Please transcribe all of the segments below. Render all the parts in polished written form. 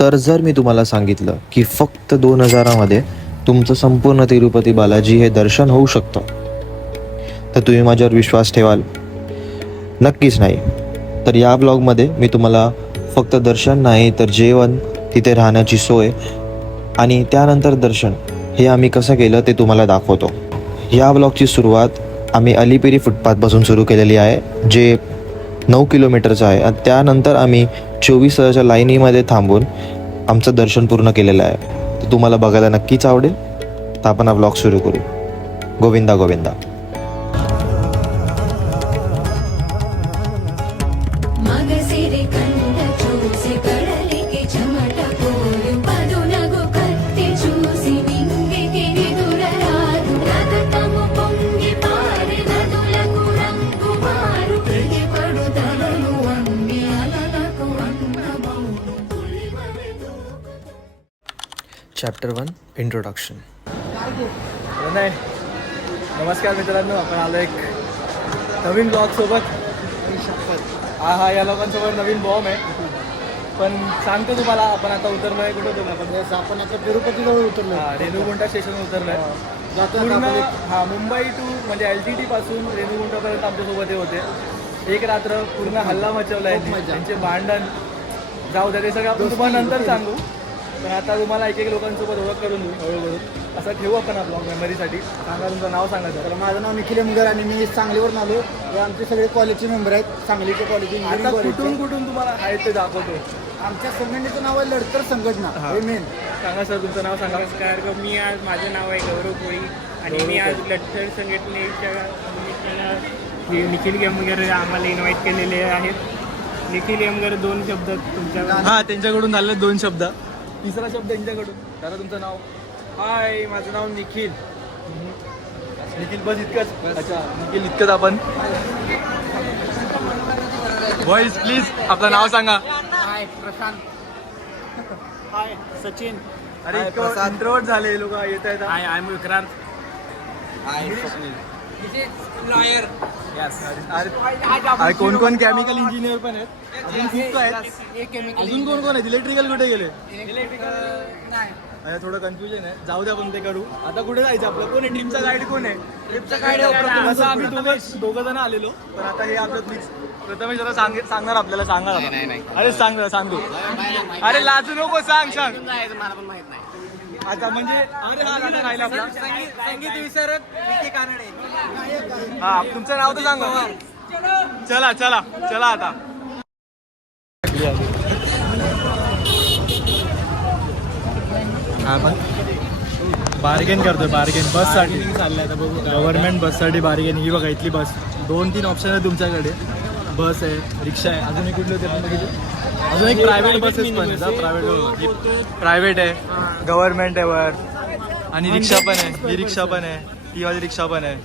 तर जर मी तुम्हाला सांगितलं की फक्त 2000मध्ये तुमचं संपूर्ण तिरुपती बालाजी हे दर्शन होऊ शकतं, तर तुम्ही माझ्यावर विश्वास ठेवाल? नक्कीच नाही. तर या ब्लॉगमध्ये मी तुम्हाला फक्त दर्शन नाही तर जेवण, तिथे राहण्याची सोय आणि त्यानंतर दर्शन हे आम्ही कसं केलं ते तुम्हाला दाखवतो. या ब्लॉगची सुरुवात आम्ही अलिपिरी फुटपाथपासून सुरू केलेली आहे, जे 9 किलोमीटरचं आहे. आणि त्यानंतर आम्ही 24 तासाच्या लाईनीमध्ये थांबून आमचं दर्शन पूर्ण केलेलं आहे. तर तुम्हाला बघायला नक्कीच आवडेल. तर आपण हा ब्लॉग सुरू करू. गोविंदा गोविंदा. Chapter 1 introduction. नाही, नमस्कार मित्रांनो, आपण आलो एक नवीन ब्लॉगसोबत. हा या लोकांसोबत नवीन बॉम्ब आहे. पण सांगतो तुम्हाला, आपण आता उतरलो आहे. कुठं उतरलो आपण आता तिरुपतीजवळ उतरलो. रेणुगुंटा स्टेशनवर उतरलो आहे. पूर्ण मुंबई टू म्हणजे LTT पासून रेणुगुंटापर्यंत आमच्यासोबत हे होते. एक रात्र पूर्ण हल्ला मचवला आहे, त्यांचे भांडण जाऊ द्या, ते सगळं आपण तुम्हाला नंतर सांगू. पण आता तुम्हाला एक लोकांसोबत ओळख करून देऊ हळूहळू. असं ठेवू आपण हा ब्लॉग मेमरीसाठी. सांगा, तुमचं नाव सांगा. तर माझं नाव निखिल एमगर आणि मी सांगलीवरून आलो. हे आमचे सगळे कॉलेजचे मेंबर आहेत, सांगलीचे कॉलेज. आता कुठून तुम्हाला आहेत ते दाखवतो. आमच्या संघटनेचं नाव आहे लढतर संघटना. हे मेन. सांगा सर, तुमचं नाव सांगा. नमस्कार, मी आज माझं नाव आहे गौरव कोळी आणि मी आज लष्कर संघटनेच्या निमित्तानं निखिल गेमगर आम्हाला इन्व्हाइट केलेले आहेत. निखिल गेमगर 2 शब्द तुमच्या. हां, त्यांच्याकडून झाले 2 शब्द. तिसरा शब्द त्यांच्याकडून. दादा, तुमचं नाव? हाय, माझं नाव निखिल. निखिल, बस इतकंच? अच्छा, निखिल इतकंच. आपण बॉईज प्लीज आपलं नाव सांगा. हाय, प्रशांत. हाय, सचिन. अरे इंट्रोवर्ट झाले लोक येत आहेत. Hi, I am Vikrant. Hi, lawyer. अरे कोण केमिकल इंजिनियर पण आहेत. अजून खूप आहेत. अजून कोण आहेत? इलेक्ट्रिकल कुठे गेले? अरे थोडं कन्फ्युजन आहे. जाऊ द्या, आपण ते करू. आता कुठे जायचं आपलं? कोण आहे ट्रिपचा गाईड? कोण आहे ट्रिपचा गाईड? असं आम्ही दोघं जण आलेलो. पण आता हे आपलं प्लीज प्रथमेश जरा सांगणार आपल्याला. सांगा. अरे सांग तू. अरे लाजू नको, सांग. मला पण माहित नाही. आता म्हणजे अरे हा दादा राहिला आपला संगीत विशारद विकी कानडे. हा, तुमचं नाव तर सांगा. चला आता. आपण बार्गेन करतोय. बससाठी चाललंय आता. बघू गव्हर्नमेंट बससाठी बार्गेन. ही बघा इथली बस. 2-3 ऑप्शन आहे तुमच्याकडे. बस आहे, रिक्षा आहे, अजून एक कुठले होते पण बघितले. अजून एक प्रायव्हेट बसेस पण आहे. प्रायव्हेट आहे, गव्हर्नमेंट आहे वर, आणि रिक्षा पण आहे. ही रिक्षा पण आहे, ही वाली रिक्षा पण आहे.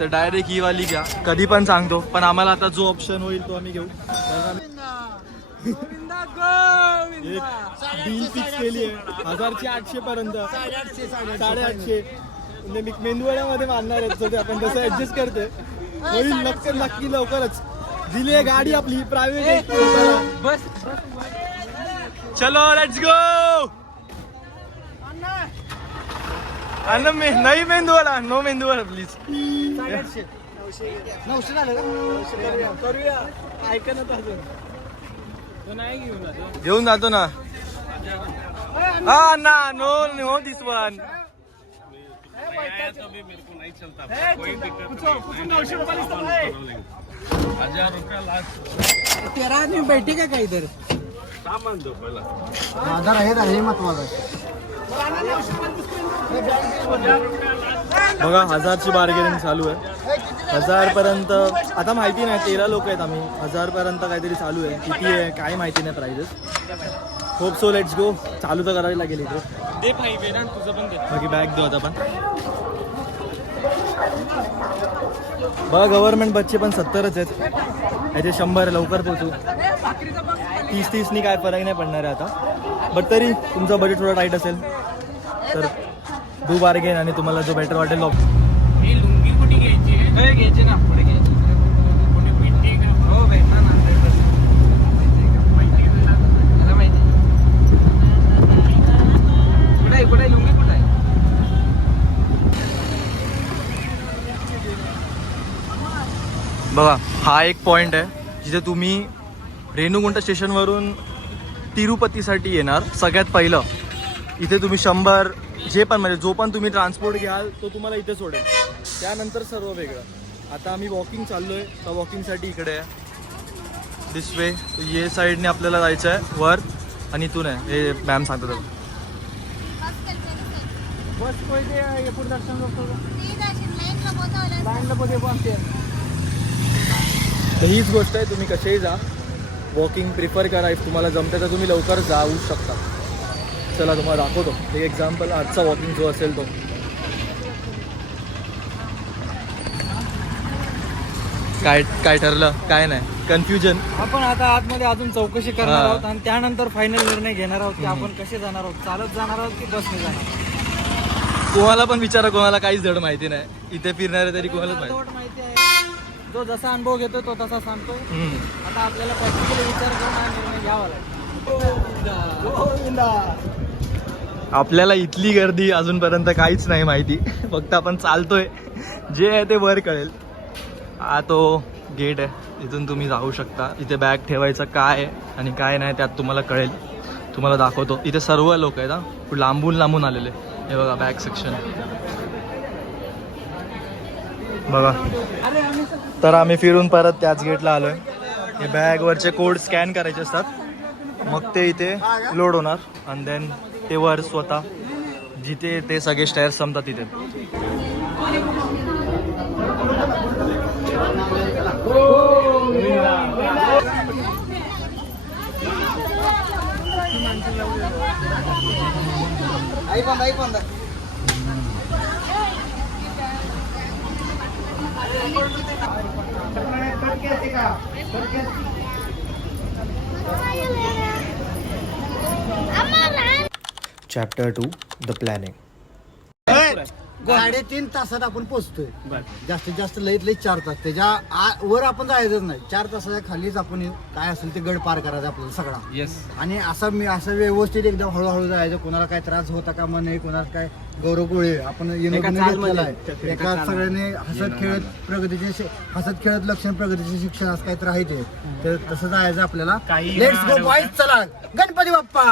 तर डायरेक्ट ही वाली घ्या. कधी पण सांगतो, पण आम्हाला आता जो ऑप्शन होईल तो आम्ही घेऊ. डील फिक्स केली आहे 1800 पर्यंत. 850 म्हणजे मेंदूवड्यामध्ये मारणार आहेत. तर आपण तसं ऍडजस्ट करते. होईल नक्की लवकरच. दिली आहे गाडी आपली प्रायव्हेट. बस चलो, लेट्स गो. नाही मेंदूवाला, नो मेंदूवाला प्लीज. 900 झालं करूया. ऐका ना, नाही घेऊन जातो ना. हा ना, नो दिस वन. तेरा आदमी बैठे का काही तर सामान दो पहिला. आधार आहे महत्वाचं. बघा 1000ची बार्गेनिंग चालू आहे. 1000 पर्यंत आता माहिती नाही. 13 लोक आहेत आम्ही. 1000 पर्यंत काहीतरी चालू आहे. किती आहे काय माहिती नाही prices. Hope so, let's go. चालू तर करावी लागेल इथे. दे पाहिजे ना तुझं पण. बाकी बॅग देऊ आता आपण. बघा गव्हर्नमेंट बसचे पण 70च आहेत. याचे 100 लवकर पोहोचू. 30-30नी काय फरक नाही पडणार आहे आता. बट तरी तुमचा बजेट थोडा टाईट असेल तर डू बार्गेन आणि तुम्हाला जो बेटर वाटेल. लुंगी कुठे घ्यायची ना, पुढे घ्यायची. हो भेटणार ना. बघा हा एक पॉईंट आहे जिथे तुम्ही रेणुगुंटा स्टेशनवरून तिरुपतीसाठी येणार. सगळ्यात पहिलं इथे तुम्ही 100 जे पण म्हणजे जो पण तुम्ही ट्रान्सपोर्ट घ्याल तो तुम्हाला इथे सोडेल. त्यानंतर सर्व वेगळं. आता आम्ही वॉकिंग चाललो आहे. तर वॉकिंगसाठी इकडे आहे दिस वे. ये साईडने आपल्याला जायचं आहे वर आणि इथून आहे हे मॅम सांगतात. बस पहिले पुढे दर्शन करतो. तर हीच गोष्ट आहे. तुम्ही कसेही जा, वॉकिंग प्रिफर करा. इफ तुम्हाला जमते तर तुम्ही लवकर जाऊ शकता. चला तुम्हाला दाखवतो एक एक्झाम्पल आजचा वॉकिंग जो असेल तो. काय काय ठरलं काय नाही कन्फ्युजन. आपण आता आतमध्ये अजून चौकशी करणार हा. आहोत आणि त्यानंतर फायनल निर्णय घेणार आहोत की आपण कसे जाणार आहोत, चालत जाणार आहोत की बसने जाणार आहोत. कोणाला पण विचारा, कोणाला काहीच धड माहिती नाही. इथे फिरणारे तरी कोणालाच माहिती. अर्धवट माहिती आहे, जो जसा अनुभव घेतो तो तसा सांगतो. आता आपल्याला प्रॅक्टिकली विचार करून हा निर्णय घ्यावा लागेल. आपल्याला इथली गर्दी अजूनपर्यंत काहीच नाही माहिती. फक्त आपण चालतोय, जे आहे ते वर कळेल. हा तो गेट आहे, इथून तुम्ही जाऊ शकता. इथे बॅग ठेवायचं काय आहे आणि काय नाही त्यात तुम्हाला कळेल. तुम्हाला दाखवतो. इथे सर्व लोक आहेत हा, लांबून लांबून आलेले. हे बघा बॅग सेक्शन बघा. तर आम्ही फिरून परत त्याच गेटला आलोय. हे बॅगवरचे कोड स्कॅन करायचे असतात, मग ते इथे लोड होणार आणि देन ते वर स्वतः जिथे ते सगळे स्टेअर्स संपतात तिथे. Chapter 2 the planning. 3.5 तासात आपण पोहोचतोय. जास्तीत जास्त लईत लई 4 तास. त्याच्या वर आपण जायचंच नाही. 4 तासाच्या खालीच आपण काय असेल ते गड पार करायचा आपल्याला सगळा. येस. आणि असं व्यवस्थित एकदम हळूहळू जायचं. कोणाला काय त्रास होता कामा नाही, कोणाला काय गौरव गोळे आपण घेतलेला आहे. एका सगळ्यांनी हसत खेळत लक्षण प्रगतीचे शिक्षण असं काहीतरी आहे ते. तर तसं जायचं आपल्याला. लेट्स गो बॉईज, चला गणपती बाप्पा.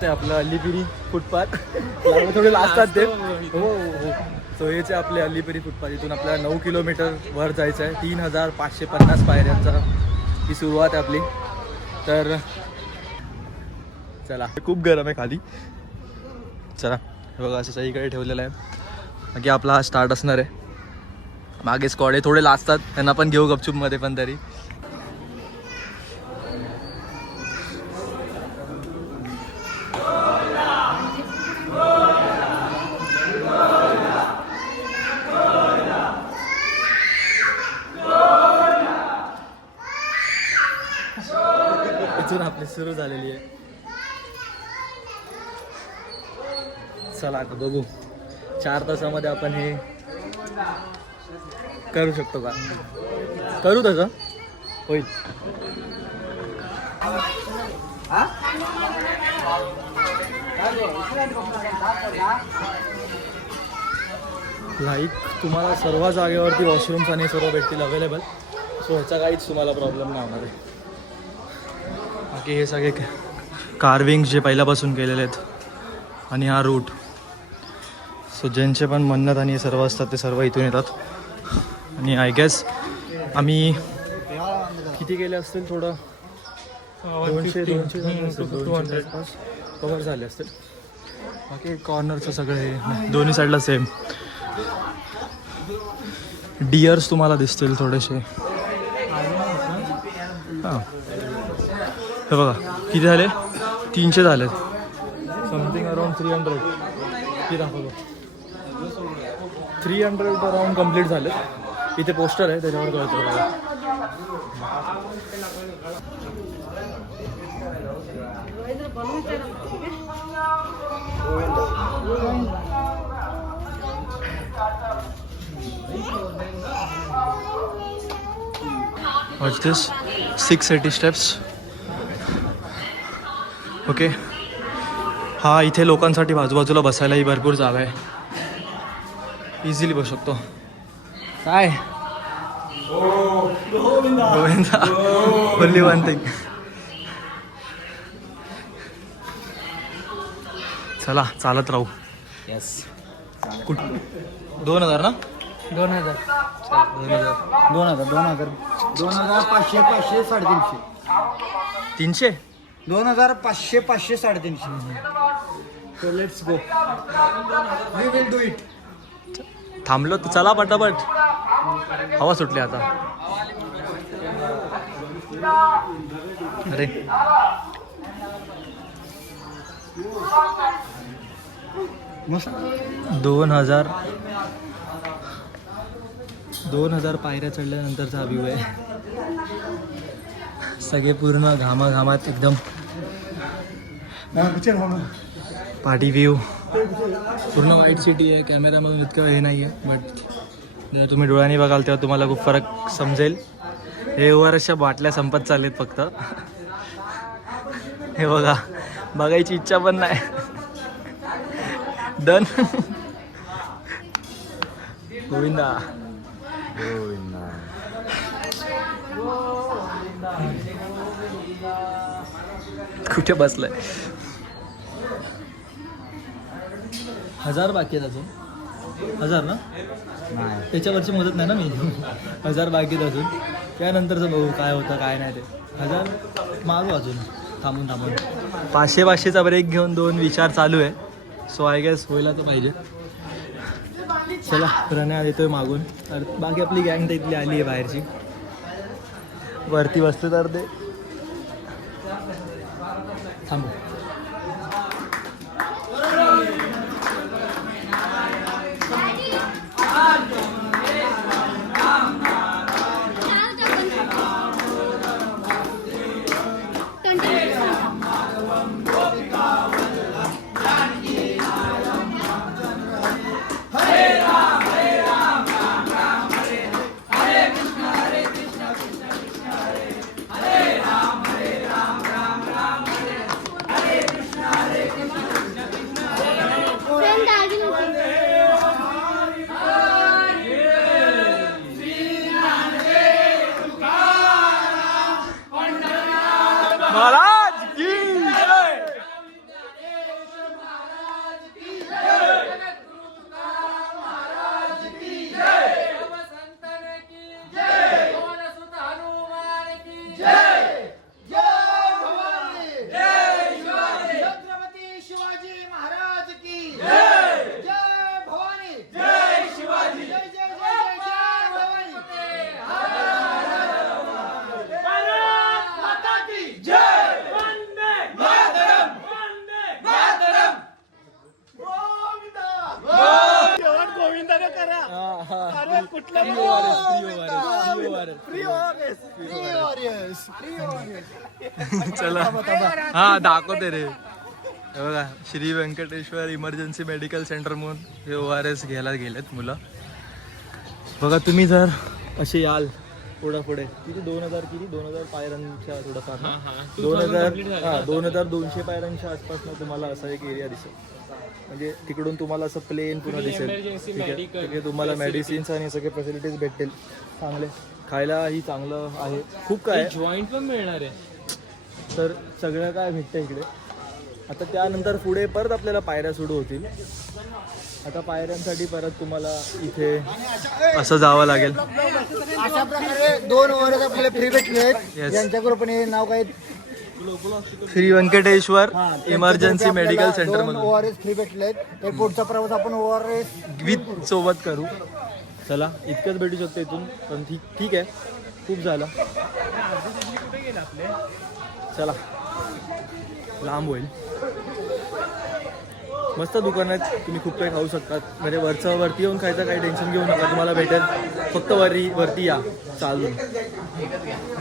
ते आपलं अल्लीपिरी फुटपाथ थोडे लाजतात ते. हो हो. सो हेचे आपले अल्लीपिरी फुटपाथ. इथून आपल्याला 9 किलोमीटर वर जायचं आहे. 3550 पायऱ्यांचा ही सुरुवात आहे आपली. तर चला, खूप गरम आहे खाली. चला हे बघा असं सगळीकडे ठेवलेलं आहे. बाकी आपला हा स्टार्ट असणार आहे. मागे स्क्वॉड आहे, थोडे लाजतात, त्यांना पण घेऊ गपचूपमध्ये पण तरी. इथून आपली सुरू झालेली आहे. चला आता बघू 4 तासामध्ये आपण हे करू शकतो का. करू तसं होईल. लाईक तुम्हाला सर्व जागेवरती वॉशरूम्स आणि सर्व भेटतील अवेलेबल. सो ह्याचा काहीच तुम्हाला प्रॉब्लेम नाही होणार आहे. बाकी हे सगळे कार्विंग्स जे पहिल्यापासून केलेले आहेत आणि हा रूट. सो ज्यांचे पण मन्नत आणि हे सर्व असतात ते सर्व इथून येतात. आणि आय गेस आम्ही किती गेले असतील, थोडं 200 कवर झाले असतील. बाकी कॉर्नरचं सगळं हे दोन्ही साईडला सेम. डिअर्स तुम्हाला दिसतील थोडेसे. हां हे बघा किती झाले, 300 झालेत. समथिंग अराउंड 300 किती दाखवतो. 300 अराउंड कम्प्लीट झाले. इथे पोस्टर आहे त्याच्यावर कळतं बघा. Watch this, 680 steps. ओके. हा इथे लोकांसाठी बाजूबाजूला बसायलाही भरपूर जागा आहे. इझिली बसू शकतो. काय गोविंदा ओनली वन थिंग. चला चालत राहू. येस. 2000 ना. 2000 500 500 350. 300. 2000 500 500 350. So let's go. We will do it. थांबलो तर चला पटापट. हवा सुटली आता. अरे 2000 पायऱ्या चढल्यानंतरचा व्ह्यू आहे. सगळे पूर्ण घामाघामात एकदम पार्टी व्ह्यू. पूर्ण व्हाईट सिटी आहे. कॅमेरामधून इतकं हे नाही आहे, बट जर तुम्ही डोळ्यांनी बघाल तेव्हा तुम्हाला खूप फरक समजेल. हे ओआरएसच्या बाटल्या संपत चाललेत फक्त. हे बघा, बघायची इच्छा पण नाही. डन. गोविंदा. कुठे बसलाय. 1000 बाकी आहेत अजून. 1000 ना. त्याच्यावरची मोजत नाही ना मी. 1000 बाकी आहेत अजून. त्यानंतरचं बघू काय होतं काय नाही ते. 1000 मागू अजून थांबून 500-500चा ब्रेक घेऊन 2 विचार चालू आहे. सो आय गेस व्हायला तर पाहिजे. चला रण्या येतोय मागून. तर बाकी आपली गँग तर इथली आली आहे बाहेरची. वरती बसते तर ते थांबू. महाराज की जय. छत्रपती शिवाजी महाराज की जय. जय भवानी. जय शिवाजी. जय जय जय जय जय भवानी. भारत माता की जय. वंदे मातरम. वंदे मातरम. गोविंदा. गोविंदाने करा. अरे कुठला चला हा दाखवते रे. हे बघा Shri Venkateshwar emergency medical centre म्हणून हे ORS घ्यायला गेलेत मुलं. बघा तुम्ही जर असे याल पुढे किती 2000 पायऱ्यांच्या थोडंफार 2200 पायऱ्यांच्या आसपास तुम्हाला असा एक एरिया दिसेल. म्हणजे तिकडून तुम्हाला असं प्लेन पूर्ण दिसेल. ठीक आहे. तिथे तुम्हाला मेडिसिन्स आणि सगळे फॅसिलिटीज भेटतील. चांगले खायलाही चांगलं आहे. खूप काय जॉईंट पण मिळणार आहे. तर सगळं काय भेटतं इकडे. आता त्यानंतर पुढे परत आपल्याला पायऱ्या सुरू होतील. आता पायऱ्यांसाठी परत तुम्हाला इथे असं जावं लागेल. अशा प्रकारे 2 ओव्हर आपल्याला फ्री भेटले आहेत. यांच्याकडून पण हे नाव काय Shri Venkateshwar emergency medical centre मधून ORS फ्री भेटले आहेत. तर पुढचा प्रवास आपण ORS विथ सोबत करू. चला इतकंच भेटू शकतो इथून. पण ठीक आहे. खूप झालं. चला लांब होईल. मस्त दुकान आहेत. तुम्ही खूप काही खाऊ शकतात. म्हणजे वरती येऊन खायचं काही टेन्शन घेऊ नका. तुम्हाला भेटेल. फक्त वरती या चालून.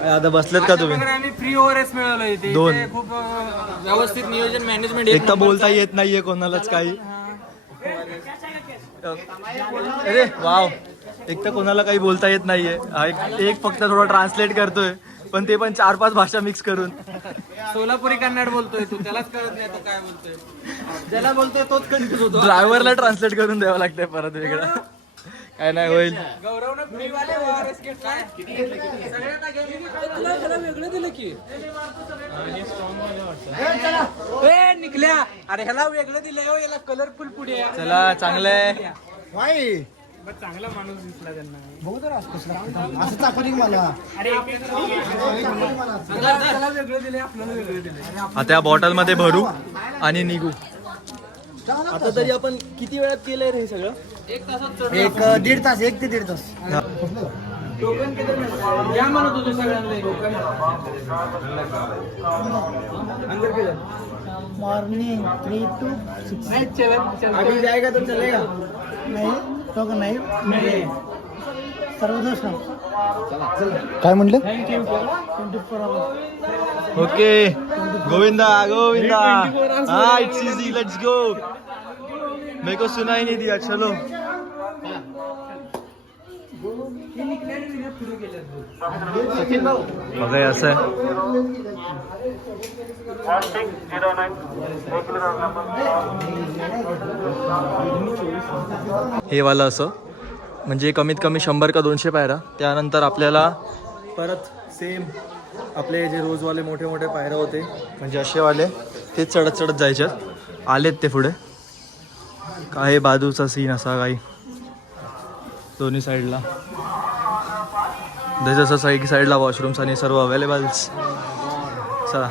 आता बसलेत का तुम्ही. आम्ही फ्री ORS मिळवलं इथे. 2 खूप व्यवस्थित नियोजन मॅनेजमेंट. एक तर बोलता येत नाहीये कोणालाच काही. अरे वाव. एक तर कोणाला काही बोलता येत नाहीये. एक फक्त थोडं ट्रान्सलेट करतोय. पण ते पण 4-5 भाषा मिक्स करून. सोलापुरी कन्नड बोलतोय तू. त्यालाच कळत नाही तो काय बोलतोय. ज्याला बोलतोय तोच कन्फ्युज होतो. ड्रायव्हरला ट्रान्सलेट करून द्यावं लागतंय परत वेगळं. काय नाही होईल. निकल्या अरे ह्याला वेगळं दिलंय हो, याला कलरफुल पुढे चला चांगलंय. वाई चांगला माणूस दिसला त्यांना. बघू तर असं चाकरी मला अरे त्याला वेगळं दिलंय, आपल्याला वेगळं दिलंय. आता या बॉटल मध्ये भरू आणि निघू. आता तरी आपण किती वेळात केलंय रे हे सगळं? एक तासात एक 1.5 तास 1 ते 1.5 तास टोकन किती मिळतं? या म्हणत होतो सगळ्यांना मॉर्निंग 3 to 6 नाही चलन अभी जाएगा तो चलेगा नाही टोकन नाही सर्वदोष काय म्हटलं thank you. 24 hours okay Govinda Govinda. हाँ इट्स इजी लेट्स गो. मेरे को सुना ही नहीं दिया. चलो बघा हे असं आहे. हे वाला असं म्हणजे कमीत कमी 100 का 200 पायऱ्या. त्यानंतर आपल्याला परत सेम आपले जे रोजवाले मोठे मोठे पायऱ्या होते म्हणजे असेवाले तेच चढत चढत जायचे. आलेत ते पुढे. काय बाजूचा सीन असा काही दोन्ही साईडला जसं साईड साईडला वॉशरूम्स आणि सर्व अवेलेबल्स. चला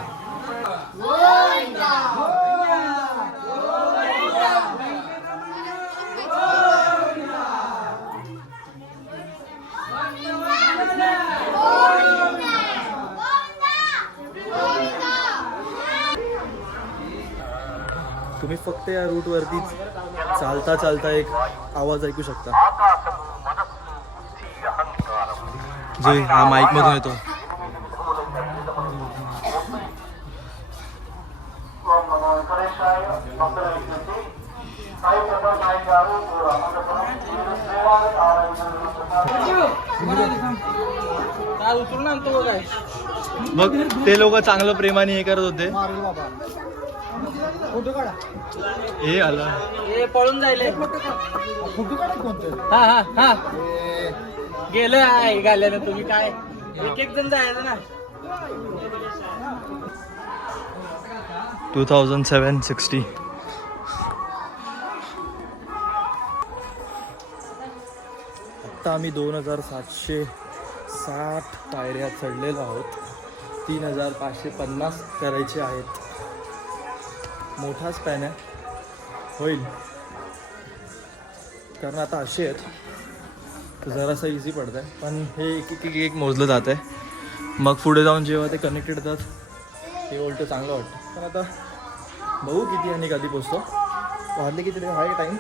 तुम्ही फक्त या रूटवरती चालता चालता एक आवाज ऐकू शकता जो हा माईक मधून येतो. उचलून आणतो काय मग ते लोक चांगलं प्रेमाने हे करत होते. फोटो काढा हे आलं हे पळून जायले. फोटो काढा कोणतं हा हा हा गेलं आहे घाल्यानं. तुम्ही काय एक एक जण जायचं ना. 2760. आत्ता आम्ही 2760 पायऱ्या चढलेलो आहोत. 3550 करायचे आहेत. मोठा स्पॅन आहे होईल कारण आता असे आहेत तर जरासं इझी पडतं आहे. पण हे एक मोजलं जात आहे. मग पुढे जाऊन जेव्हा ते कनेक्टेड येतात ते उलट चांगलं वाटतं. पण आता बघू किती आणि कधी पोचतो. वाजले किती ते आहे टाईम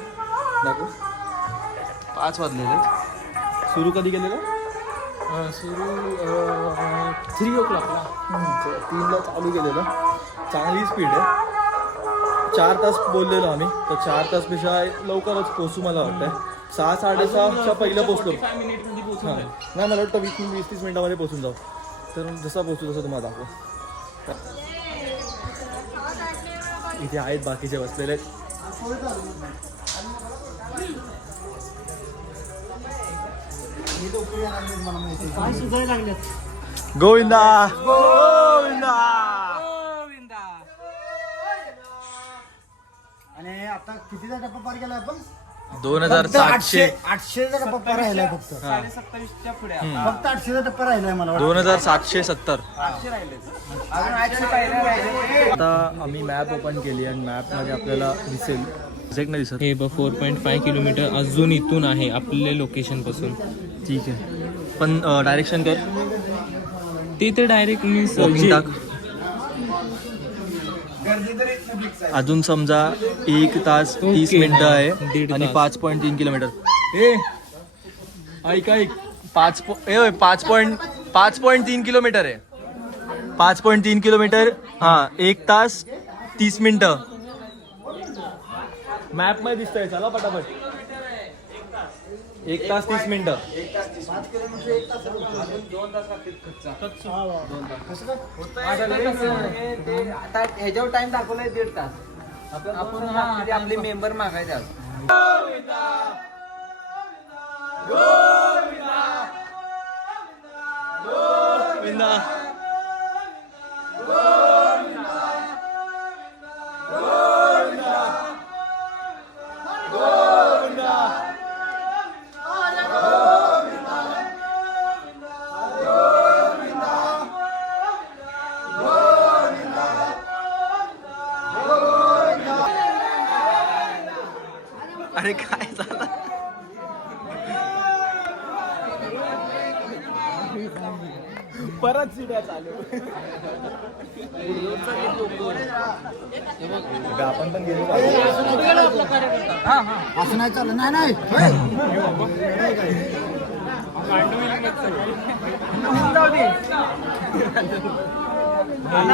दाखवू. 5 वाजलेले. सुरू कधी केलेलं? सुरू 3 o'clock 3ला चालू केलेलं. चांगली स्पीड आहे. 4 तास बोललेलो आम्ही तर 4 तासपेक्षा लवकरच पोचू मला वाटतं. 6-6:30च्या पहिलं पोचलो. हां नाही मला वाटतं 20-30 मिनिटामध्ये पोचून जाऊ. तर जसा पोचू तसं तुम्हाला दाखवू. इथे आहेत बाकीचे बसलेले. काय सुधायला लागले गोविंदा गोविंदा. आणि आता कितीचा टप्पा पार केला आपण 2700 800चा टप्पा पार राहिलाय फक्त 27:30च्या पुढे फक्त 800चा टप्पा राहिलाय मला वाटतं. 2770. 800 राहिले. अजून 800 पायऱ्या राहिले. आता आम्ही मॅप ओपन केली आणि मॅपमध्ये आपल्याला दिसेल एक्झॅक्ट नाही दिसत. हे 4.5 किलोमीटर अजून इथून आहे आपल्या लोकेशन पासून. ठीक आहे पण डायरेक्शन कर. ते तर डायरेक्ट मी वॉकिंग टाक. अजून समजा 1 तास 30 मिनिटं आहे 1.5 आणि तास. 5.3 किलोमीटर. ऐक 5.3 किलोमीटर आहे. 5.3 किलोमीटर. हां 1 तास 30 मिनिटं. मॅप मध्ये दिसतंय. चला पटापट. 1 तास 30 मिनिटं. आता ह्याच्यावर टाइम दाखवलाय 1.5 तास. आपण आपले मेंबर मागायचे. अरे काय झालं? परत शिड्या चालू. आपण पण गेलो. असं नाही चाललं. नाही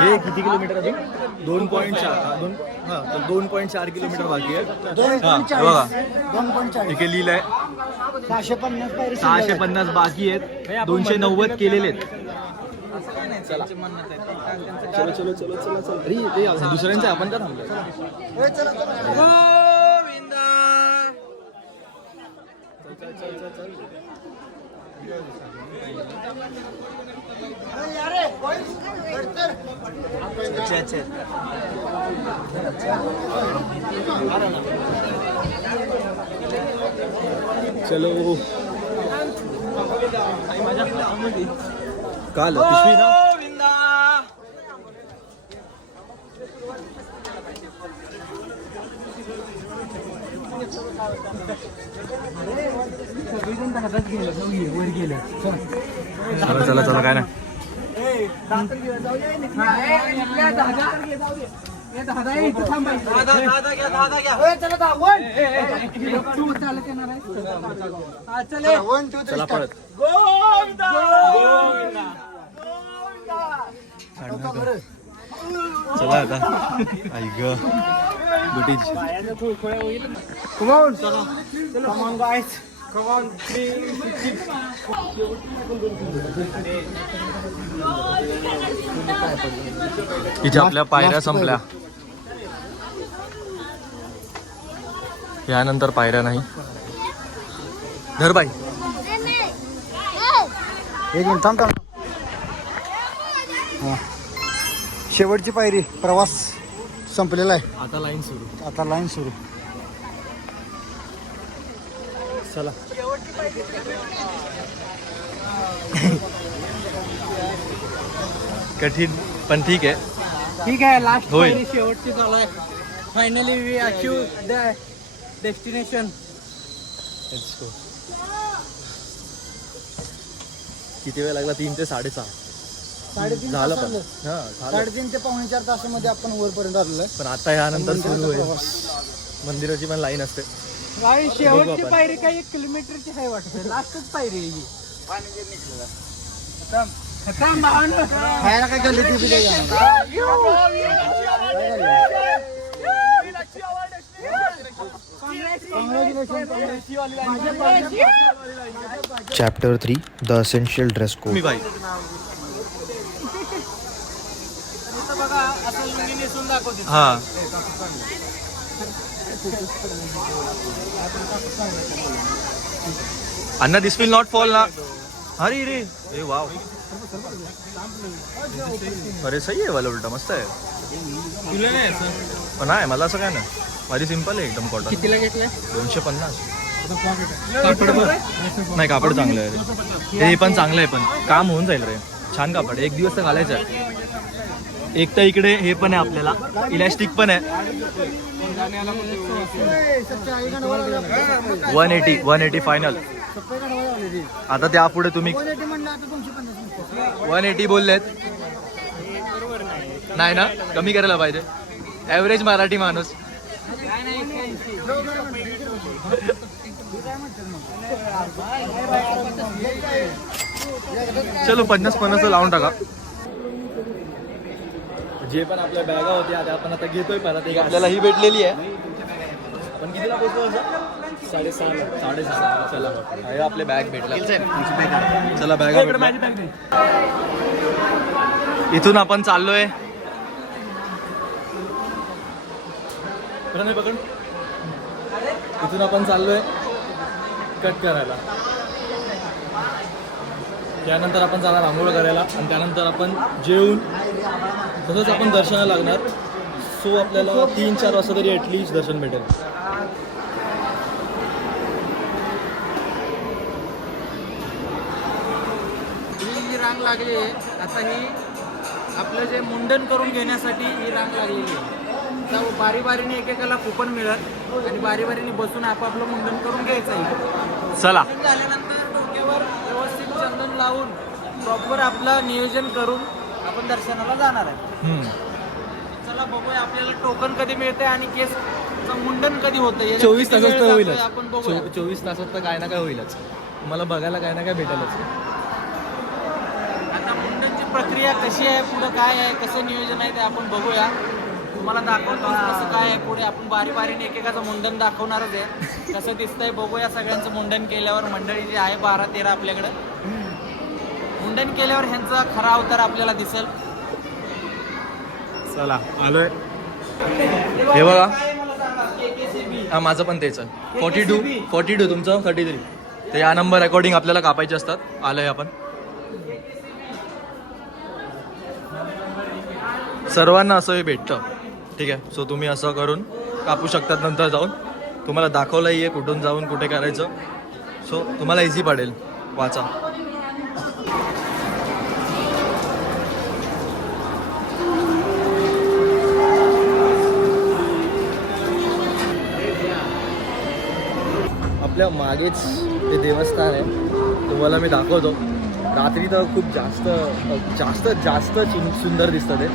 हे किती किलोमीटर अजून? 2.4 किलोमीटर बाकी आहे. 2.40 इथे लिहिलंय 650 पायरी 650 बाकी आहेत, 290 केलेले आहेत. चला चलो चलो चलो चलो चलो. अरे ते दुसऱ्यांचं आहे, आपण का थांबलोय? चलो काल पिशवी ना. चला चला चला काय ना. चला परत. चला आता ऐक बुटीज. इथे आपल्या पायऱ्या संपल्या. यानंतर पायऱ्या नाही. धर बाई. एक मिनिट थांब. शेवटची पायरी, प्रवास संपलेला आहे. आता लाईन सुरू. आता लाईन सुरू. चला कठीण पण ठीक आहे. ठीक आहे. लास्ट होईल. पायरी शेवटची चालू आहे. Finally we achieve the destination. किती वेळ लागला? 3 ते 6.5 साडेतीन झालं तास पण. झालं. हा झालं. 3.5 ते 4.5 तासामध्ये आपण वरपर्यंत आलेलो आहे. पण आता यानंतर सुरू होईल. मंदिराची पण लाईन असते. शेवटची आपण. पायरी काय 1 किलोमीटरची आहे वाटतं. लास्टच पायरी आहे ही. खतम भावना. खायला काय गल्ली ती बिल्ली आहे. Chapter 3 the essential dress code. मी बाई इथं बघा असं लुंगी नेसून दाखवते. हा अन्ना दिस विल नॉट फॉल ना. अरे रे ए वाव. अरे सही आहे. वाला उलटा मस्त आहे. तुला नाही असं पण नाही मला असं काय नाही. माझी सिंपल आहे एकदम. कॉटन कितीला घेतलंय? 250. नाही कापड चांगलं आहे रे. हे पण चांगलं आहे, पण काम होऊन जाईल रे. छान कापड. एक दिवस तर घालायचं आहे. एक तर इकडे हे पण आहे आपल्याला, इलॅस्टिक पण आहे. 180 फायनल. आता त्या पुढे तुम्ही 180 बोललेत. नाही ना, कमी करायला पाहिजे. ॲव्हरेज मराठी माणूस. चलो 50 लावून टाका. जे पण आपल्या बॅगा होत्या आपण आता घेतोय. परत एक आपल्याला ही भेटलेली आहे. पण कितीला पोहोचतो? 6.5. चला हे आपले बॅग भेटला. चला बॅगा भेटला. इथून आपण चाललोय. इथून आपण चाललोय कट करायला. त्यानंतर आपण जाणार आंघोळ करायला आणि त्यानंतर आपण जेवून तसंच आपण दर्शनाला लागणार. सो आपल्याला 3-4 वाजता तरी ॲटलिस्ट दर्शन भेटेल. ही जी रांग लागली आहे आता ही आपलं जे मुंडन करून घेण्यासाठी ही रांग लागलेली आहे. तर बारी बारीने एकेकाला कुपन मिळत आणि बारी बारीने बसून आपापलं मुंडन करून घ्यायचं आहे. चला झाल्यानंतर डोक्यावर व्यवस्थित चंदन लावून प्रॉपर आपलं नियोजन करून आपण दर्शनाला जाणार आहे. चला बघूया आपल्याला टोकन कधी मिळते आणि केसचं मुंडन कधी होतं. 24 तासात तर होईलच. आपण बघूया. 24 तासात तर काय ना काय होईलच. मला बघायला काय ना काय भेटेलच. आता मुंडनची प्रक्रिया कशी आहे, पुढं काय आहे, कसं नियोजन आहे ते आपण बघूया. तुम्हाला दाखवतो कसं काय आहे पुढे. आपण बारी बारीने एकेकाचं मुंडन दाखवणारच आहे. कसं दिसतंय बघूया. सगळ्यांचं मुंडन केल्यावर मंडळी जी आहे 12-13 आपल्याकडं मुंडन केल्यावर ह्यांचा खरा अवतार आपल्याला दिसेल. चला आलोय. हे बघा मला सांगा, KKCB. हा माझं पण तेच आहे. 42 तुमचं 33. तर या नंबर अकॉर्डिंग आपल्याला कापायचे असतात. आलंय आपण. सर्वांना असं हे भेटतं. ठीक आहे. सो तुम्ही असं करून कापू शकतात. नंतर जाऊन तुम्हाला दाखवलंही आहे कुठून जाऊन कुठे करायचं. सो तुम्हाला इझी पडेल. वाचा. आपल्या मागेच ते देवस्थान आहे. तुम्हाला मी दाखवतो. रात्री तर खूप जास्त सुंदर दिसतं ते.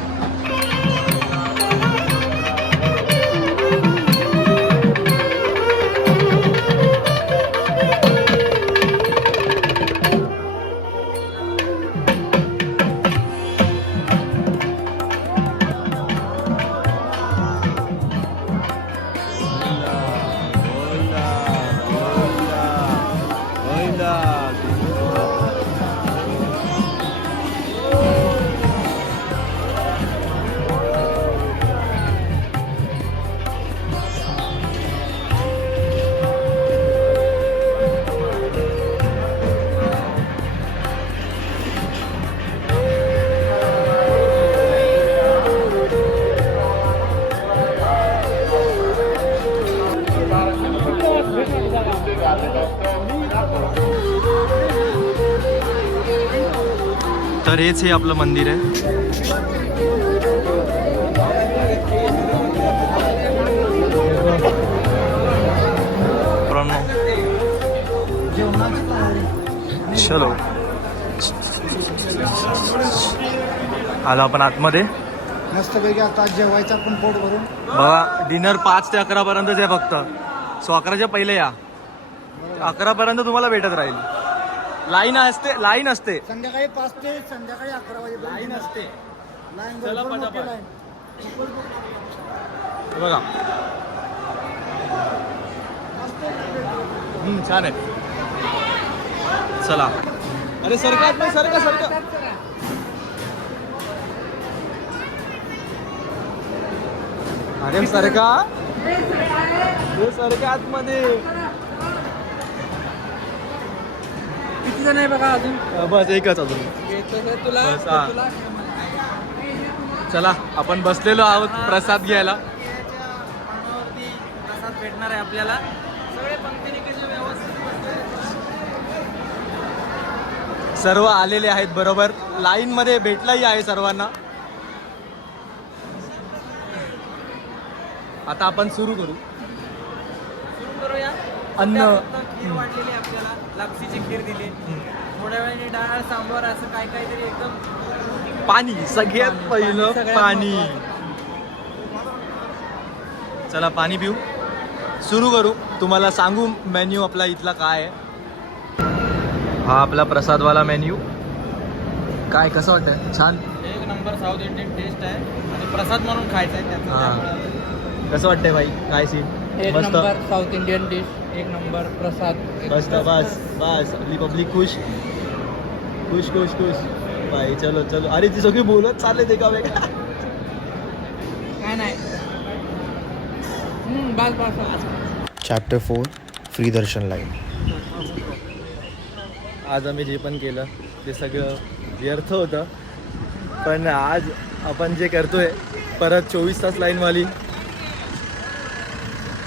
तर हेच हे आपलं मंदिर आहे. चलो आलो आपण आतमध्ये. मस्तपैकी आता जेवायचं आपण पोट भरून. बघा डिनर 5 ते 11 पर्यंतच आहे फक्त. सो 11च्या पहिले या. 11 पर्यंत तुम्हाला भेटत राहील. लाईन असते. संध्याकाळी 5 ते संध्याकाळी 11 वाजेपर्यंत लाईन असते. लाईन चला भरपूर मोठी पटापट. लाईन. बघा छान आहे. चला. अरे सरका अरे सरका आतमध्ये. किती जण आहे बघा अजून. बस एकच अजून. बस, हा. चला आपण बसलेलो आहोत प्रसाद घ्यायला. प्रसाद भेटणार आहे आपल्याला. सगळे पंक्तीने कसे व्यवस्थित सर्व आलेले आहेत बरोबर. लाईन मध्ये भेटलाही आहे सर्वांना. आता आपण सुरू करूया. अन्न खीर वाढलेली आहे आपल्याला. लापसीची खीर दिली. थोड्या वेळाने डाळ सांबार असं काहीतरी एकदम. पाणी सगळ्यात पहिलं पाणी. चला पाणी पिऊ. सुरू करू. तुम्हाला सांगू मेन्यू आपला इथला काय आहे. हा आपला प्रसादवाला मेन्यू. काय कसं वाटतंय. छान. 1 नंबर साऊथ इंडियन टेस्ट आहे आणि प्रसाद म्हणून खायचा आहे त्यातनं. हा. कसं वाटतंय भाई. काय सीन. एक मस्त. Number south Indian dish. 1 number प्रसाद. बस आपली पब्लिक खुश. भाई चलो. अरे ती सगळी बोलत चालले ते का वेगळा. काय नाही. बस. चॅप्टर 4 फ्री दर्शन लाईन. आज आम्ही जे पण केलं ते सगळं व्यर्थ होतं. पण आज आपण जे करतोय परत 24 तास लाईनवाली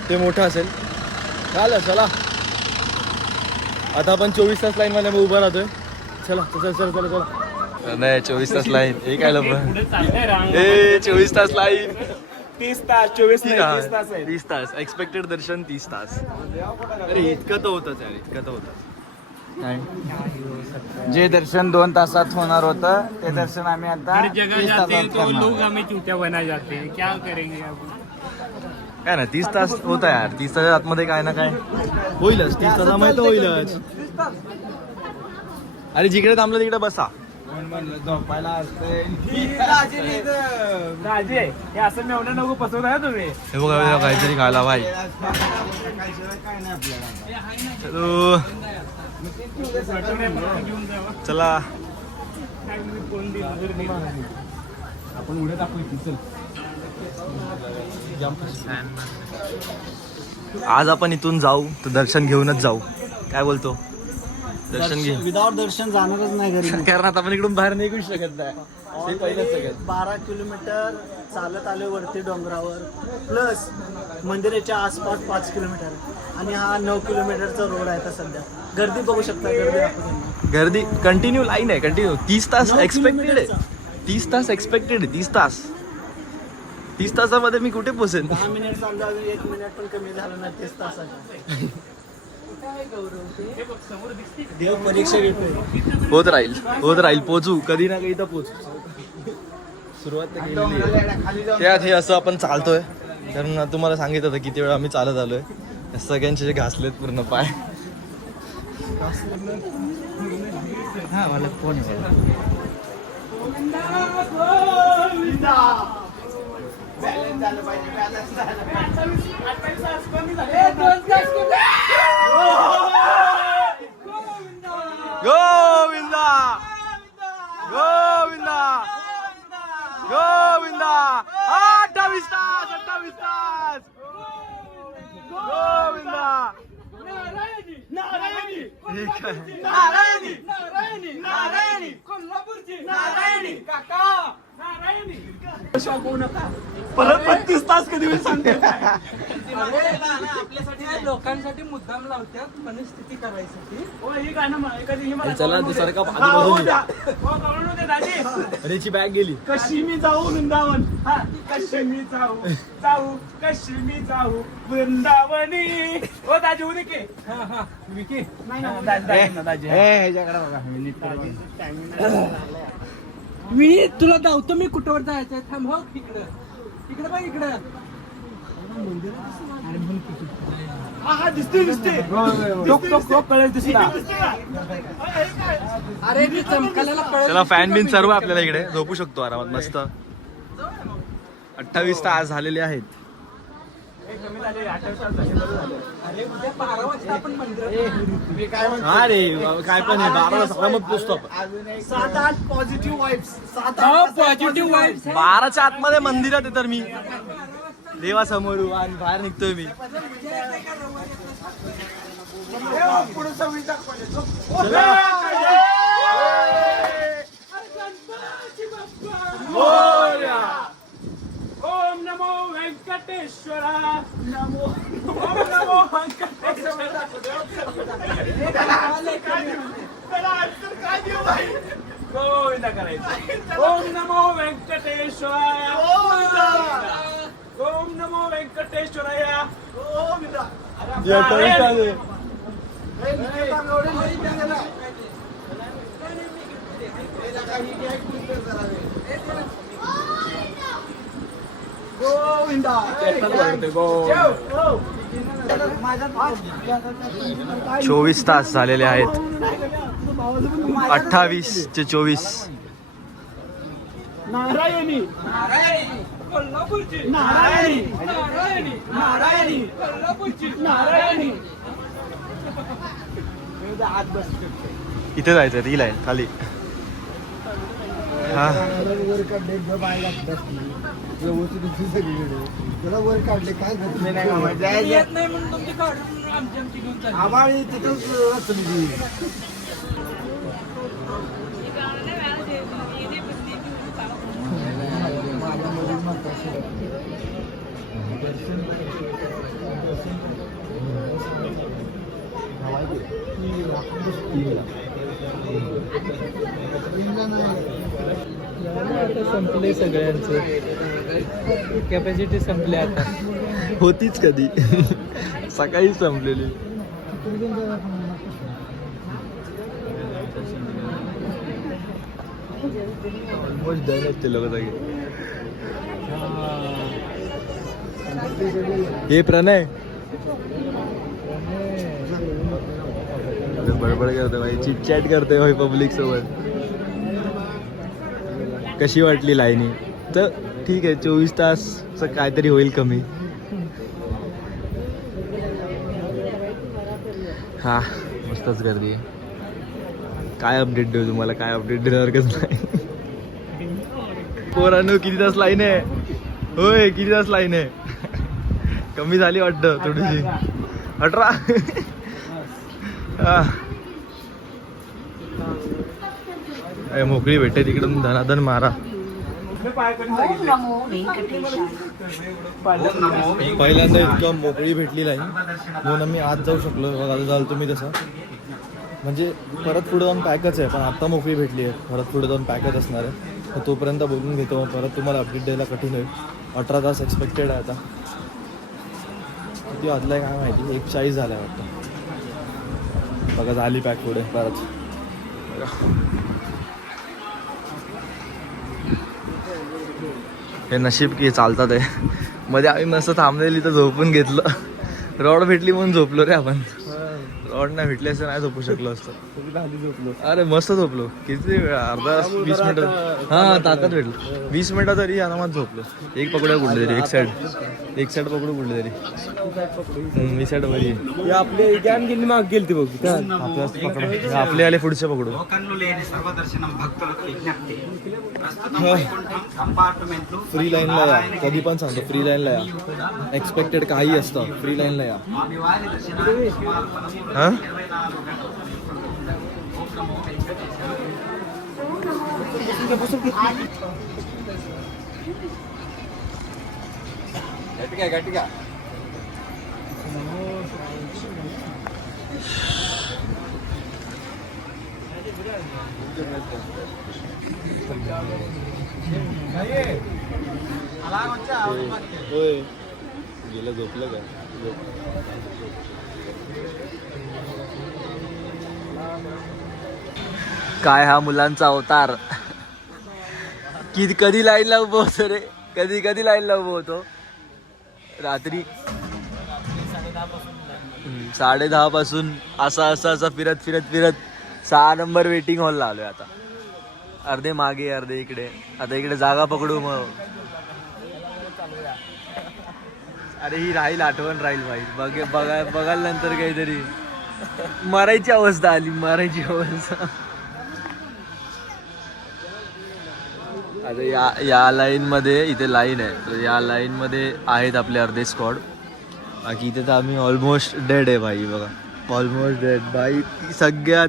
ते मोठं असेल. झालं चला आता आपण 24 तास लाईनवाल्यामध्ये उभं राहतोय. चला चला चला चला चला. नाही 24 तास लाईन हे काय पुढे चाललंय रांग. 24 तास लाईन 30 तास 24 नाही 30 तास आहे. 30 तास एक्सपेक्टेड दर्शन 30 तास. अरे इतकं तर होतंच यार, इतकं तर होतं. जे दर्शन 2 तासात होणार होतं ते दर्शन आम्ही आता हर जगह 30 जाते हैं तासात तो करणार. लोग हमें चूतिया बना जाते हैं. क्या करेंगे अब. काय ना 30 तास होत आहे यार. 30 तासाच्या आतमध्ये काय ना काय होईलच. 30 तासामध्ये तर होईलच. अरे जिकडे थांबलं तिकडे बसा. झोपायला असते राजे हे असं मेवणं नको पसवता ना तुम्ही. हे बघा काहीतरी खायला भाई. काय नाही आपल्याला. चलो घेऊन जावा. चला काय मी फोन दिला जर दिला. आपण उड्या टाकू चल. आज आपण इथून जाऊ तर दर्शन घेऊनच जाऊ. काय बोलतो? दर्शन घेऊ. विदाउट दर्शन जाणारच नाही घरी. कारण आता आपण इकडून बाहेर निघू शकत नाही. हे पहिलंच सगळ्यात. 12 किलोमीटर चालत आले वरती डोंगरावर प्लस मंदिराच्या आसपास 5 किलोमीटर आणि हा 9 किलोमीटरचा रोड आहे आता सध्या. गर्दी बघू शकता. गर्दी दाखवतो. गर्दी कंटिन्यू लाईन आहे कंटिन्यू. 30 तास 9 एक्सपेक्टेड आहे. 30 तास एक्सपेक्टेड आहे. 30 तास 30 तासामध्ये मी कुठे पोसेन? 10 मिनिट चालू अजून 1 मिनिट पण कमी झालं नाही 30 तासाचा. देव परीक्षा घेतोय. होत राहील पोचू कधी ना कधी तर पोचू. सुरुवात तर केलेली आहे. त्यात हे असं आपण चालतोय कारण तुम्हाला सांगितलं होतं किती वेळा आम्ही चालत आलोय. सगळ्यांचे जे घासलेत पूर्ण पाय. हा मला फोन गोविंदा गोविंदा गोविंदा 28 तास 28 तास गोविंदा. परत 35 तास कधी होईल सांगते. आपल्यासाठी लोकांसाठी मुद्दाम लावतात मनस्थिती करायसाठी. हो, ही गाणं कधी ही मला चला कळवून ते सारखं दे. बाजू हो, बाजूनी. द्या. हो, कळवून दे दाजी. अरेची बॅग गेली. कशी मी जाऊ वृंदावन. हा, कशी मी जाऊ कशी मी जाऊ वृंदावनी. हो दाजी उद्या के. विकी नाही ना दाजी. ह्याच्याकडे बघा. मी तुला धावतो. मी कुठवर जायचंय थांब. हो तिकडं तिकडं बघ इकडं. हा दिसते कळेल दिसला. अरे मी चमकाला पळत. चला फॅन बिन सर्व आपल्याला इकडे झोपू शकतो आरामात मस्त. 28 तास झालेले आहेत. अरे उद्या 12 वाजता आपण मंदिरात. हा रे काय पण आहे 12 वाजता आरामात पोचतो आपण. 7-8 पॉझिटिव्ह वाईब्स. Positive vibes. 12च्या आतमध्ये मंदिरात आहे तर मी देवासमोर आणि बाहेर निघतोय मी. ओम नमो व्यंकटेश्वरा. ओम नमो व्यंकटेश्वरा. गोविंदा करायचं. ओम नमो व्यंकटेश्वराय. ओम नमो व्यंकटेश्वराय. गोविंदा. 24 तास झालेले आहेत. 28 चे 24. नारायणी कोल्हापूरची. नारायणी नारायणी कोल्हापूरची. नारायणी. इथे जायचं ती लाईन खाली. हा वर काढले बाय लागत व्यवस्थित सगळीकडे त्याला वर काढले काय येत नाही म्हणून तुमची काढून आमची घेऊन चालली. आम्हाला तिथं आता संपले सगळ्यांचे, कॅपॅसिटी संपली आता. होतीच कधी सकाळी संपलेली. ऑलमोस्ट डन असते लोक सगळे. हे प्रणय बडबड करतोय भाई, चिटचॅट करतोय भाई पब्लिक सोबत. कशी वाटली लाईनी? तर ठीक आहे, 24 तासचं काहीतरी होईल कमी. हा मस्तच गर्दी आहे. काय अपडेट देऊ तुम्हाला, काय अपडेट देणारच नाही. पोरांनो किती तास लाईन आहे? होय किती तास लाईन आहे? कमी झाली वाटतं थोडीशी. 18. मोकळी भेटते तिकडून धनाधन मारा. पहिल्यांदा इतकं मोकळी भेटली लाईन म्हणून आम्ही आत जाऊ शकलो. आता झालं तुम्ही तसं, म्हणजे परत पुढे जाऊन पॅकच आहे, पण आत्ता मोकळी भेटली आहे. परत पुढे जाऊन पॅकच असणार आहे, तर तोपर्यंत बघून घेतो. परत तुम्हाला अपडेट द्यायला कठीण होईल. 18 तास एक्सपेक्टेड आहे. आता किती वाजलं आहे काय माहिती, 1:40 झालं आहे वाटतं. बघा झाली पॅक पुढे परत. हे नशीब की चालतात आहे. मध्ये आम्ही मस्त थांबलेली तर झोपून घेतलं. रॉड भेटली म्हणून झोपलो रे आपण. रॉड नाही भेटली असं नाही झोपू शकलो असतं. अरे मस्त झोपलो. किती वेळ, अर्धा 20 मिनिटं. हां ताकद भेटलं. 20 मिनिटं तरी आरामात झोपलो. एक पकड्या कुठले तरी, एक साईड पकडू कुठले तरी. मी साईड वरी आपले गॅन गेली माग गेली बघ. आपले आले पुढचे पकडू. फ्री लाईनला या, कधी पण सांगतो फ्री लाईनला या. एक्सपेक्टेड काही असतं, फ्री लाईनला या. हां गेलं झोपलं का? काय हा मुलांचा अवतार. कधी लाईनला उभं होतो रे, कधी लाईनला उभं होतो. रात्री 10:30 पासून असं फिरत 6 नंबर वेटिंग हॉलला आलोय. आता अर्धे मागे अर्धे इकडे. आता इकडे जागा पकडू मग. अरे ही राहील, आठवण राहील भाई. बघायला नंतर काहीतरी मरायची अवस्था आली, मरायची अवस्था. आता या लाईन मध्ये, इथे लाईन आहे तर या लाईन मध्ये आहेत आपले अर्धे स्क्वॉड. बाकी इथे तर आम्ही ऑलमोस्ट डेड आहे भाई. बघा ऑलमोस्ट डेड भाई. सगळ्यात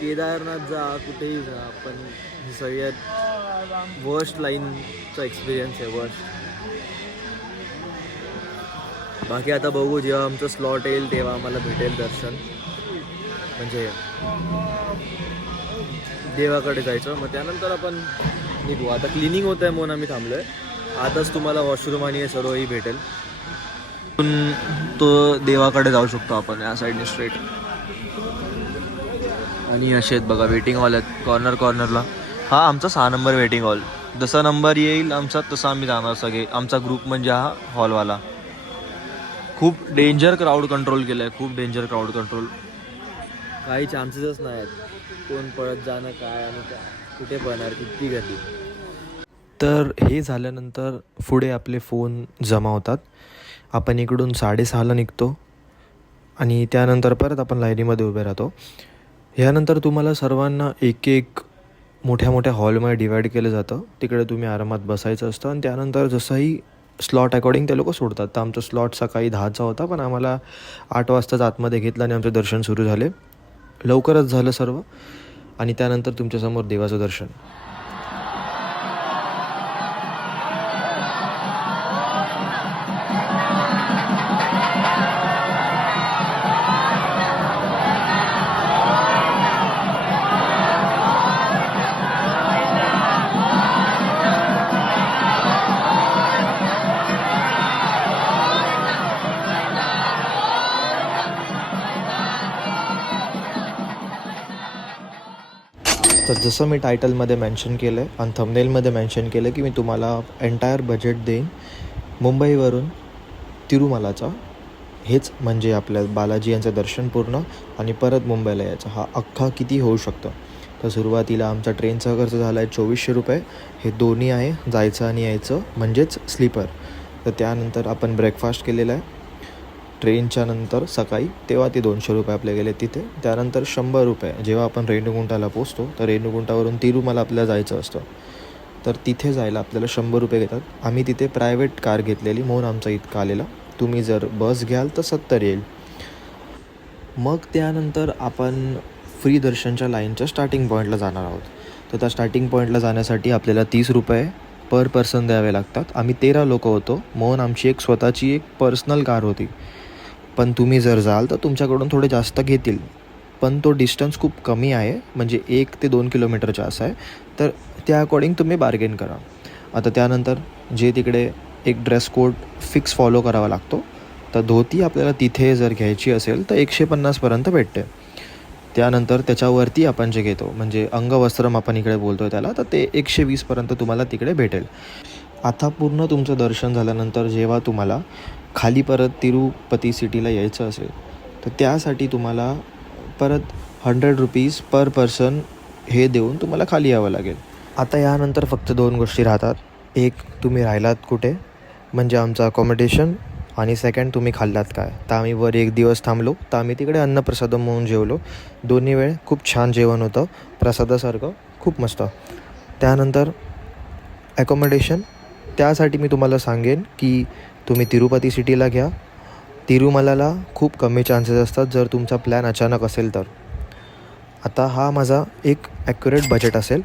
केदारनाथ जा, कुठेही जा, पण ही सगळ्यात वर्स्ट लाईनचा एक्सपिरियन्स आहे, वर्स्ट. बाकी आता बघू, जेव्हा आमचं स्लॉट येईल तेव्हा आम्हाला भेटेल दर्शन. म्हणजे देवाकडे जायचं, मग त्यानंतर आपण निघू. आता क्लिनिंग होत आहे म्हणून आम्ही थांबलो आहे. आताच तुम्हाला वॉशरूम आणि सर्वही भेटेल. तो देवाकडे जाऊ शकतो आपण या साईडने स्ट्रेट. आणि असे आहेत बघा वेटिंग हॉल आहेत कॉर्नरला. हा आमचा 6 नंबर वेटिंग हॉल. जसा नंबर येईल आमचा तसा आम्ही जाणार सगळे. आमचा ग्रुप म्हणजे हा हॉलवाला. खूप डेंजर क्राऊड कंट्रोल केलं आहे, खूप डेंजर क्राऊड कंट्रोल. काही चान्सेसच नाही आहेत. कोण पळत जाणं काय आणि काय, कुठे पळणार, किती गर्दी. तर हे झाल्यानंतर पुढे आपले फोन जमा होतात. आपण इकडून 6:30ला निघतो आणि त्यानंतर परत आपण लाईनीमध्ये उभे राहतो. ह्यानंतर तुम्हाला सर्वांना एक मोठ्या हॉलमध्ये डिवाईड केलं जातं. तिकडे तुम्ही आरामात बसायचं असतं. आणि त्यानंतर जसंही स्लॉट अकॉर्डिंग ते लोक सोडतात. तर आमचा स्लॉट सकाळी 10चा होता, पण आम्हाला 8 वाजताच आतमध्ये घेतलं आणि आमचं दर्शन सुरू झाले. लवकरच झालं सर्व. आणि त्यानंतर तुमच्यासमोर देवाचं दर्शन. तर जसं मी टायटलमध्ये मेन्शन केलं आहे आणि थंबनेलमध्ये मेन्शन केलं की मी तुम्हाला एंटायर बजेट देईन मुंबईवरून तिरुमलाचा. हेच म्हणजे आपल्या बालाजी यांचं दर्शन पूर्ण आणि परत मुंबईला यायचं. हा अख्खा किती होऊ शकतं. तर सुरुवातीला आमचा ट्रेनचा खर्च झाला आहे 2400 रुपये. हे दोन्ही आहे, जायचं आणि यायचं म्हणजेच स्लीपर. तर त्यानंतर आपण ब्रेकफास्ट केलेला आहे ट्रेनच्या नंतर सकाळी, तेव्हा ते 200 रुपये आपले गेले तिथे. त्यानंतर 100 रुपये जेव्हा आपण रेणुगुंटाला पोचतो, तर रेणुगुंटावरून तिरुमला आपल्याला जायचं असतं, तर तिथे जायला आपल्याला 100 रुपये घेतात. आम्ही तिथे प्रायव्हेट कार घेतलेली म्हणून आमचा इतका आलेला. तुम्ही जर बस घ्याल तर 70 येईल. मग त्यानंतर आपण फ्री दर्शनच्या लाईनच्या स्टार्टिंग पॉईंटला जाणार आहोत. तर त्या स्टार्टिंग पॉईंटला जाण्यासाठी आपल्याला 30 रुपये पर पर्सन द्यावे लागतात. आम्ही 13 लोक होतो म्हणून आमची एक स्वतःची एक पर्सनल कार होती. पण तुम्ही जर जाल तर तुमच्याकडून थोडे जास्त घेतील, पण तो डिस्टन्स खूप कमी आहे, म्हणजे 1 ते 2 किलोमीटरचा असा आहे. तर त्या अकॉर्डिंग तुम्ही बार्गेन करा. आता त्यानंतर जे तिकडे एक ड्रेस कोड फिक्स फॉलो करावा लागतो. तर धोती आपल्याला तिथे जर घ्यायची असेल तर 150पर्यंत भेटते. त्यानंतर त्याच्यावरती आपण जे घेतो म्हणजे अंगवस्त्रम आपण इकडे बोलतो आहे त्याला, तर ते 120पर्यंत तुम्हाला तिकडे भेटेल. आता पूर्ण तुमचं दर्शन झाल्यानंतर जेव्हा तुम्हाला खाली परत तिरुपती सिटीला यायचं असेल तर त्यासाठी तुम्हाला परत 100 रुपीज पर पर्सन हे देऊन तुम्हाला खाली यावं लागेल. आता यानंतर फक्त 2 गोष्टी राहतात. एक, तुम्ही राहिलात कुठे म्हणजे आमचं अकॉमोडेशन, आणि सेकंड, तुम्ही खाल्लात काय. तर आम्ही वर 1 दिवस थांबलो, तर आम्ही तिकडे अन्नप्रसादम म्हणून जेवलो. दोन्ही वेळ खूप छान जेवण होतं, प्रसादासारखं खूप मस्त. त्यानंतर ॲकोमोडेशन, त्यासाठी मी तुम्हाला सांगेन की तुम्ही तिरुपती सिटीला घ्या. तिरुमलाला खूप कमी चान्सेस असतात जर तुमचा प्लॅन अचानक असेल तर. आता हा माझा एक ॲक्युरेट बजेट असेल.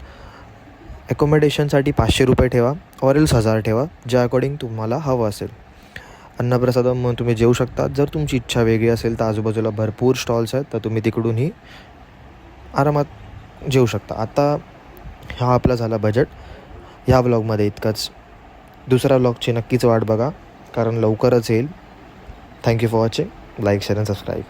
ॲकोमोडेशनसाठी 500 रुपये ठेवा, ऑरेल्स 1000 ठेवा, ज्या अकॉर्डिंग तुम्हाला हवं असेल. अन्नप्रसादम म्हणून तुम्ही जेवू शकता. जर तुमची इच्छा वेगळी असेल तर आजूबाजूला भरपूर स्टॉल्स आहेत, तर तुम्ही तिकडूनही आरामात जेवू शकता. आता हा आपला झाला बजेट. ह्या व्लॉगमध्ये इतकंच. दुसऱ्या व्लॉगची नक्कीच वाट बघा कारण लवकरच येईल. Thank you for watching. Like, share and subscribe.